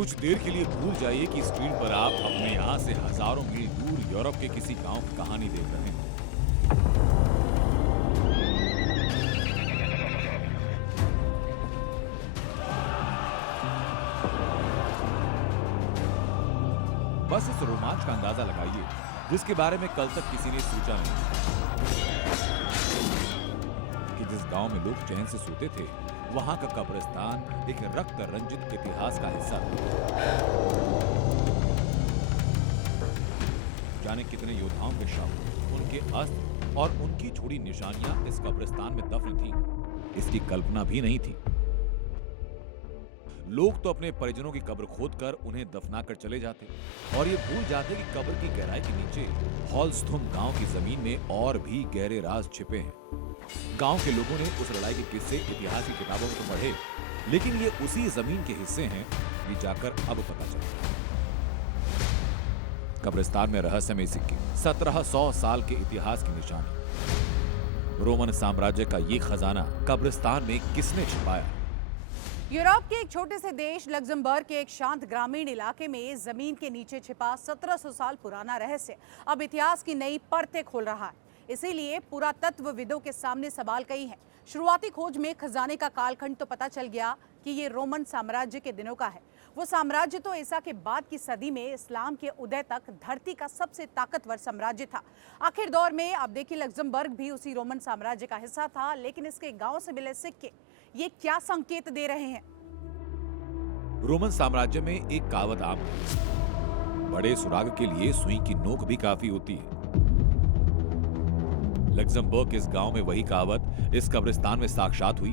कुछ देर के लिए भूल जाइए कि स्क्रीन पर आप अपने यहाँ से हजारों मील दूर यूरोप के किसी गांव की कहानी देख रहे हैं। बस इस रोमांच का अंदाजा लगाइए जिसके बारे में कल तक किसी ने सोचा नहीं कि जिस गांव में लोग चैन से सोते थे वहां का कब्रिस्तान एक रक्त रंजित इतिहास का हिस्सा था। जाने कितने योद्धाओं के शव, उनके अस्त्र और उनकी छोड़ी निशानियां इस कब्रिस्तान में दफन थीं। इसकी कल्पना भी नहीं थी। लोग तो अपने परिजनों की कब्र खोदकर उन्हें दफनाकर चले जाते और ये भूल जाते कि कब्र की गहराई के नीचे हॉल्सथुम गांव की जमीन में और भी गहरे राज छिपे हैं। गांव के लोगों ने उस लड़ाई के किस्से इतिहास की किताबों में तो पढ़े, लेकिन ये उसी जमीन के हिस्से हैं, ये जाकर अब पता चला। कब्रिस्तान में रहस्यमय सिक्के, 1700 साल के इतिहास की निशानी। रोमन साम्राज्य का ये खजाना कब्रिस्तान में किसने छिपाया? यूरोप के एक छोटे से देश लग्जमबर्ग के एक शांत ग्रामीण इलाके में जमीन के नीचे छिपा 1700 साल पुराना रहस्य अब इतिहास की नई परतें खोल रहा है। इसीलिए पुरातत्वविदों के सामने सवाल कई हैं। शुरुआती खोज में खजाने का कालखंड तो पता चल गया कि ये रोमन साम्राज्य के दिनों का है। वो साम्राज्य तो ईसा के बाद की सदी में इस्लाम के उदय तक धरती का सबसे ताकतवर साम्राज्य था। आखिर दौर में अब देखिए लग्जमबर्ग भी उसी रोमन साम्राज्य का हिस्सा था, लेकिन इसके गांव से मिले सिक्के ये क्या संकेत दे रहे हैं? रोमन साम्राज्य में एक कहावत आम है, बड़े सुराग के लिए सुई की नोक भी काफी होती है। लग्जमबर्ग के इस गांव में वही कहावत इस कब्रिस्तान में साक्षात हुई,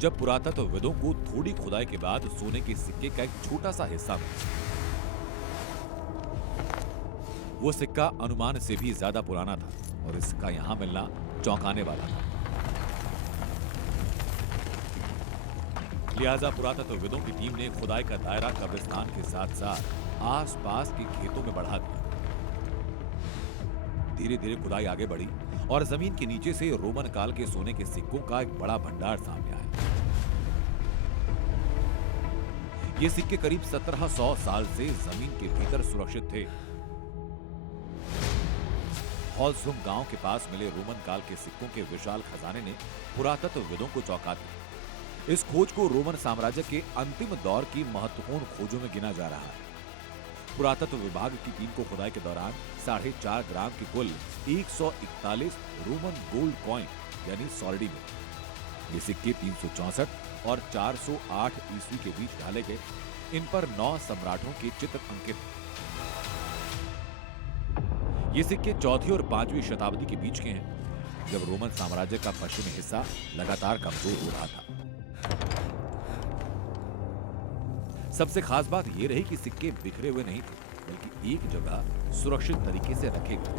जब पुरातत्वविदों को थोड़ी खुदाई के बाद सोने के सिक्के का एक छोटा सा हिस्सा मिला। वो सिक्का अनुमान से भी ज्यादा पुराना था और इसका यहां मिलना चौंकाने वाला था। लिहाजा पुरातत्वविदों की टीम ने खुदाई का दायरा कब्रिस्तान के साथ साथ आसपास के खेतों में बढ़ा दिया। धीरे धीरे खुदाई आगे बढ़ी और जमीन के नीचे से रोमन काल के सोने के सिक्कों का एक बड़ा भंडार सामने आया। ये सिक्के करीब 1700 साल से जमीन के भीतर सुरक्षित थे। हॉल्सथुम गांव के पास मिले रोमन काल के सिक्कों के विशाल खजाने ने पुरातत्वविदों को चौंका दिया। इस खोज को रोमन साम्राज्य के अंतिम दौर की महत्वपूर्ण खोजों में गिना जा रहा है। पुरातत्व विभाग की टीम को खुदाई के दौरान 4.5 ग्राम की कुल 141 रोमन गोल्ड कॉइन यानी सॉलिडी मिले। ये सिक्के 364 और 408 ईस्वी के बीच ढाले गए। इन पर 9 सम्राटों के चित्र अंकित। ये सिक्के 4वीं और 5वीं शताब्दी के बीच के हैं, जब रोमन साम्राज्य का पश्चिमी हिस्सा लगातार कमजोर हो रहा था। सबसे खास बात यह रही कि सिक्के बिखरे हुए नहीं थे, बल्कि एक जगह सुरक्षित तरीके से रखे गए।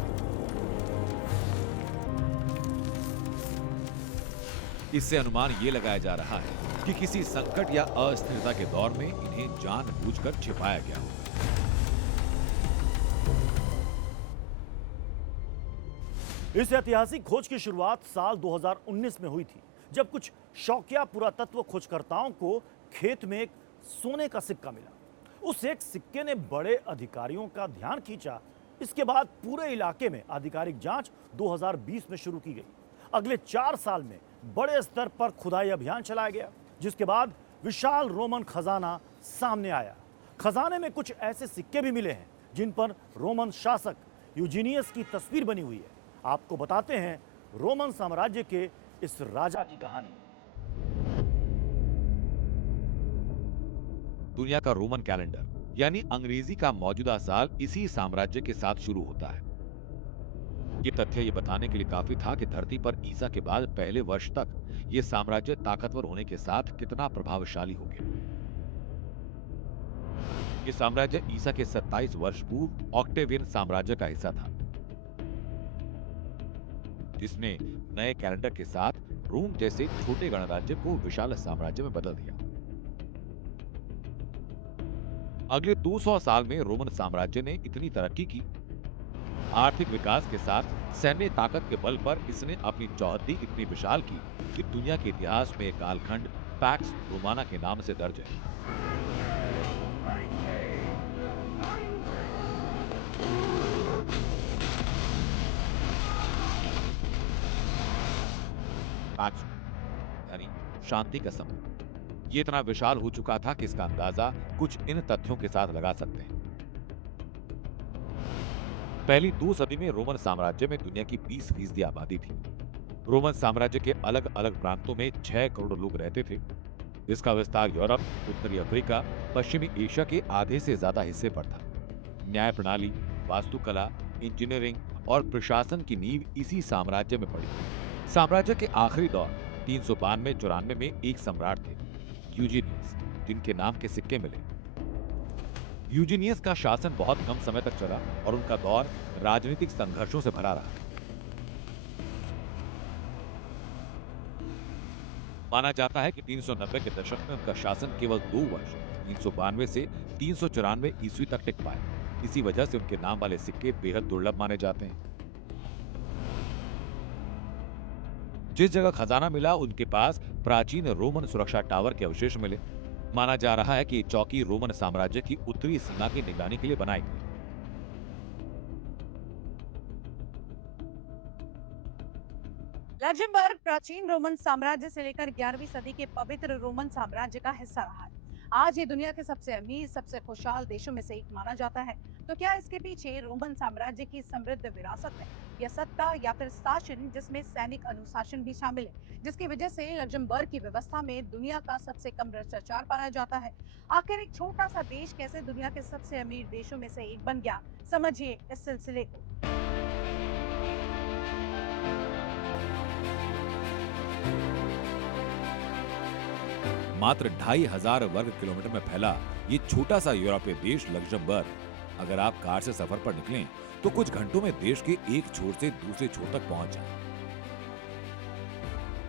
इससे अनुमान यह लगाया जा रहा है कि किसी संकट या अस्थिरता के दौर में इन्हें जानबूझकर छिपाया गया होगा। इस ऐतिहासिक खोज की शुरुआत साल 2019 में हुई थी, जब कुछ शौकिया पुरातत्व खोजकर्ताओं को खेत में एक सोने का सिक्का मिला। उस एक सिक्के ने बड़े अधिकारियों का ध्यान खींचा। इसके बाद पूरे इलाके में आधिकारिक जांच 2020 में शुरू की गई। अगले 4 साल में बड़े स्तर पर खुदाई अभियान चलाया गया, जिसके बाद विशाल रोमन खजाना सामने आया। खजाने में कुछ ऐसे सिक्के भी मिले हैं जिन पर रोमन शासक यूजीनियस की तस्वीर बनी हुई है। आपको बताते हैं रोमन साम्राज्य के इस राजा की कहानी। दुनिया का रोमन कैलेंडर यानी अंग्रेजी का मौजूदा साल इसी साम्राज्य के साथ शुरू होता है। ये तथ्य ये बताने के लिए काफी था कि धरती पर ईसा के बाद पहले वर्ष तक ये साम्राज्य ताकतवर होने के साथ कितना प्रभावशाली हो गया। ये साम्राज्य ईसा के 27 वर्ष पूर्व ऑक्टेवियन साम्राज्य का हिस्सा था, जिसने नए कैलेंडर के साथ रोम जैसे छोटे गणराज्य को विशाल साम्राज्य में बदल दिया। अगले 200 साल में रोमन साम्राज्य ने इतनी तरक्की की, आर्थिक विकास के साथ सैन्य ताकत के बल पर इसने अपनी चौहद्दी इतनी विशाल की कि दुनिया के इतिहास में कालखंड पैक्स रोमाना के नाम से दर्ज है। पांचू यानी शांति का समय। ये इतना विशाल हो चुका था कि इसका अंदाजा कुछ इन तथ्यों के साथ लगा सकते हैं। पहली 2 सदी में रोमन साम्राज्य में दुनिया की 20% आबादी थी। रोमन साम्राज्य के अलग अलग प्रांतों में 6 करोड़ लोग रहते थे। इसका विस्तार यूरोप, उत्तरी अफ्रीका, पश्चिमी एशिया के आधे से ज्यादा हिस्से पर था। न्याय प्रणाली, वास्तुकला, इंजीनियरिंग और प्रशासन की नींव इसी साम्राज्य में पड़ी। साम्राज्य के आखिरी दौर 392-94 में एक सम्राट थे, यूजीनियस, जिनके नाम के सिक्के मिले। यूजीनियस का शासन बहुत कम समय तक चला और उनका दौर राजनीतिक संघर्षों से भरा रहा। माना जाता है कि 390 के दशक में उनका शासन केवल 2 वर्ष 392 से 394 ईस्वी तक टिक पाया। इसी वजह से उनके नाम वाले सिक्के बेहद दुर्लभ माने जाते हैं। जिस जगह खजाना मिला उनके पास प्राचीन रोमन सुरक्षा टावर के अवशेष मिले। माना जा रहा है कि ये चौकी रोमन साम्राज्य की उत्तरी सीमा की निगरानी के लिए बनाई गई। लक्जमबर्ग प्राचीन रोमन साम्राज्य से लेकर 11वीं सदी के पवित्र रोमन साम्राज्य का हिस्सा रहा है। आज ये दुनिया के सबसे अमीर, सबसे खुशहाल देशों में से एक माना जाता है। तो क्या इसके पीछे रोमन साम्राज्य की समृद्ध विरासत है, या सत्ता, या फिर शासन जिसमें सैनिक अनुशासन भी शामिल है, जिसकी वजह से लक्जमबर्ग की व्यवस्था में दुनिया का सबसे कम भ्रष्टाचार पाया जाता है? आखिर एक छोटा सा देश कैसे दुनिया के सबसे अमीर देशों में से एक बन गया, समझिए इस सिलसिले को। मात्र 2500 वर्ग किलोमीटर में फैला ये छोटा सा यूरोपीय देश लक्जमबर्ग, अगर आप कार से सफर पर निकलें तो कुछ घंटों में देश के एक छोर से दूसरे छोर तक पहुंच जाए।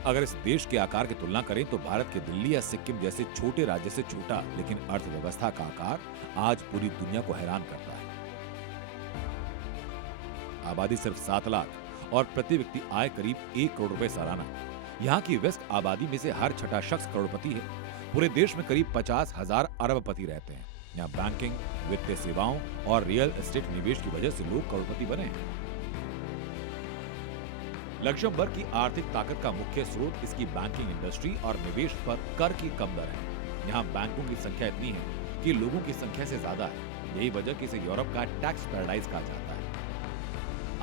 अगर इस देश के आकार की तुलना करें तो भारत के दिल्ली या सिक्किम जैसे छोटे राज्य से छोटा, लेकिन अर्थव्यवस्था का आकार आज पूरी दुनिया को हैरान करता है। आबादी सिर्फ 7 लाख और प्रति व्यक्ति आय करीब 1 करोड़ रुपए सालाना। यहाँ की व्यस्त आबादी में से हर छठा शख्स करोड़पति है। पूरे देश में करीब 50,000 अरबपति रहते हैं। यहाँ बैंकिंग, वित्तीय सेवाओं और रियल एस्टेट निवेश की वजह से लोग करोड़पति बने हैं। लक्जमबर्ग की आर्थिक ताकत का मुख्य स्रोत इसकी बैंकिंग इंडस्ट्री और निवेश पर कर की कम दर है। यहाँ बैंकों की संख्या इतनी है कि लोगों की संख्या से ज्यादा है। यही वजह कि इसे यूरोप का टैक्स पैराडाइज कहा जाता है।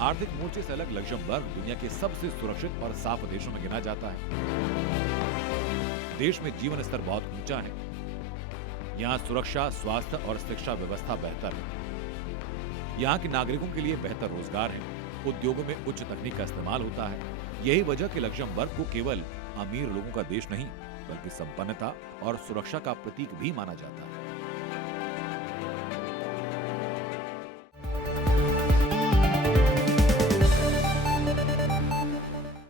आर्थिक मोर्चे से अलग लक्जमबर्ग दुनिया के सबसे सुरक्षित और साफ देशों में गिना जाता है। देश में जीवन स्तर बहुत ऊंचा है। यहाँ सुरक्षा, स्वास्थ्य और शिक्षा व्यवस्था बेहतर है। यहाँ के नागरिकों के लिए बेहतर रोजगार है। उद्योगों में उच्च तकनीक का इस्तेमाल होता है। यही वजह कि लक्जमबर्ग को केवल अमीर लोगों का देश नहीं, बल्कि संपन्नता और सुरक्षा का प्रतीक भी माना जाता है।